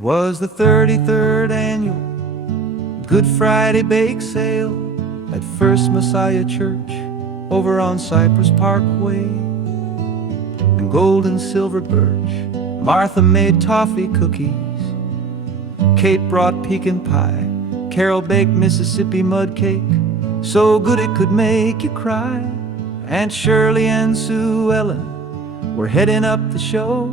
was the 33rd annual Good Friday bake sale at First Messiah Church over on Cypress Parkway. And gold and silver birch, Martha made toffee cookies, Kate brought pecan pie, Carol baked Mississippi mud cake, so good it could make you cry. Aunt Shirley and Sue Ellen were heading up the show,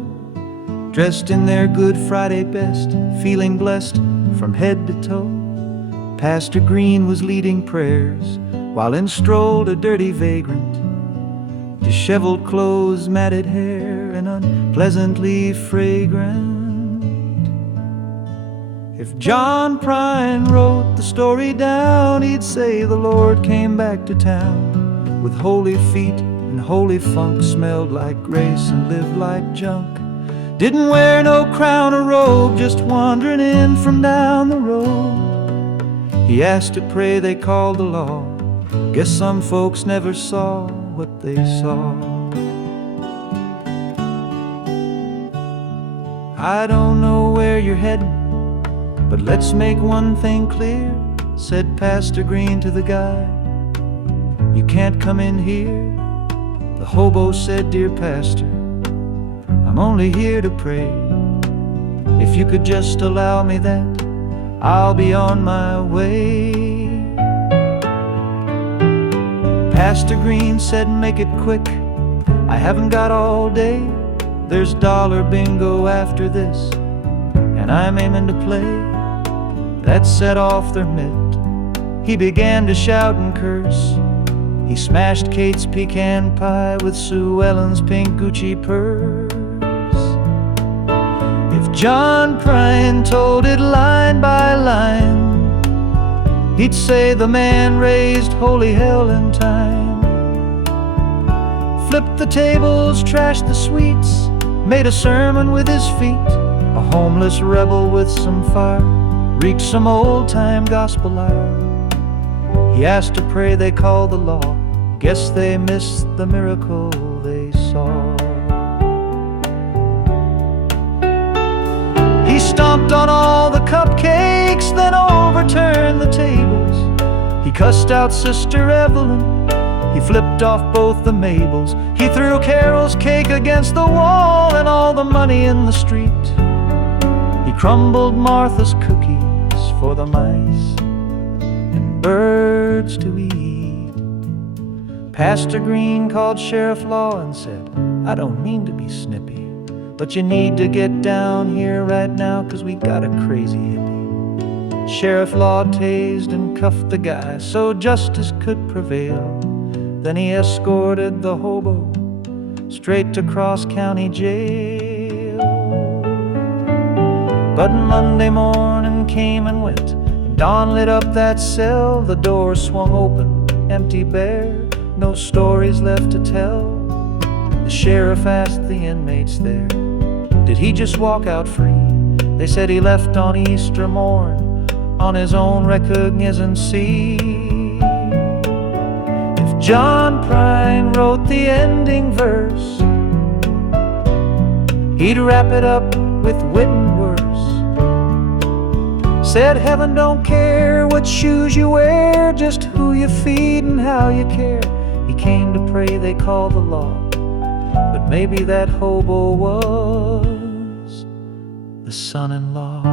dressed in their Good Friday best, feeling blessed from head to toe. Pastor Green was leading prayers, while in strolled a dirty vagrant, disheveled clothes, matted hair, and unpleasantly fragrant. If John Prine wrote the story down, he'd say the Lord came back to town with holy feet and holy funk, smelled like grace and lived like junk. Didn't wear no crown or robe, just wandering in from down the road. He asked to pray, they called the law. Guess some folks never saw what they saw. I don't know where you're heading, but let's make one thing clear, said Pastor Green to the guy. You can't come in here. The hobo said, dear pastor, I'm only here to pray. If you could just allow me that, I'll be on my way. Pastor Green said, make it quick, I haven't got all day. There's dollar bingo after this, and I'm aiming to play. That set off their mitt. He began to shout and curse. He smashed Kate's pecan pie with Sue Ellen's pink Gucci purse. If John Prine told it line by line, he'd say the man raised holy hell in time. Flipped the tables, trashed the sweets, made a sermon with his feet. A homeless rebel with some fire, reeked some old-time gospel lyre. He asked to pray, they called the law. Guess they missed the miracle they saw. He stomped on all the cupcakes, then overturned the tables. He cussed out Sister Evelyn, he flipped off both the Mabels. He threw Carol's cake against the wall and all the money in the street. He crumbled Martha's cookies for the mice and birds to eat. Pastor Green called Sheriff Law and said, I don't mean to be snippy, but you need to get down here right now, 'cause we got a crazy hippie. Sheriff Law tased and cuffed the guy so justice could prevail. Then he escorted the hobo straight to Cross County Jail. But Monday morning came and went, and dawn lit up that cell. The door swung open, empty, bare, no stories left to tell. The sheriff asked the inmates there, did he just walk out free? They said he left on Easter morn, on his own recognizancy. If John Prine wrote the ending verse, he'd wrap it up with wit and worse. Said heaven don't care what shoes you wear, just who you feed and how you care. He came to pray, they called the law, but maybe that hobo was the son-in-law.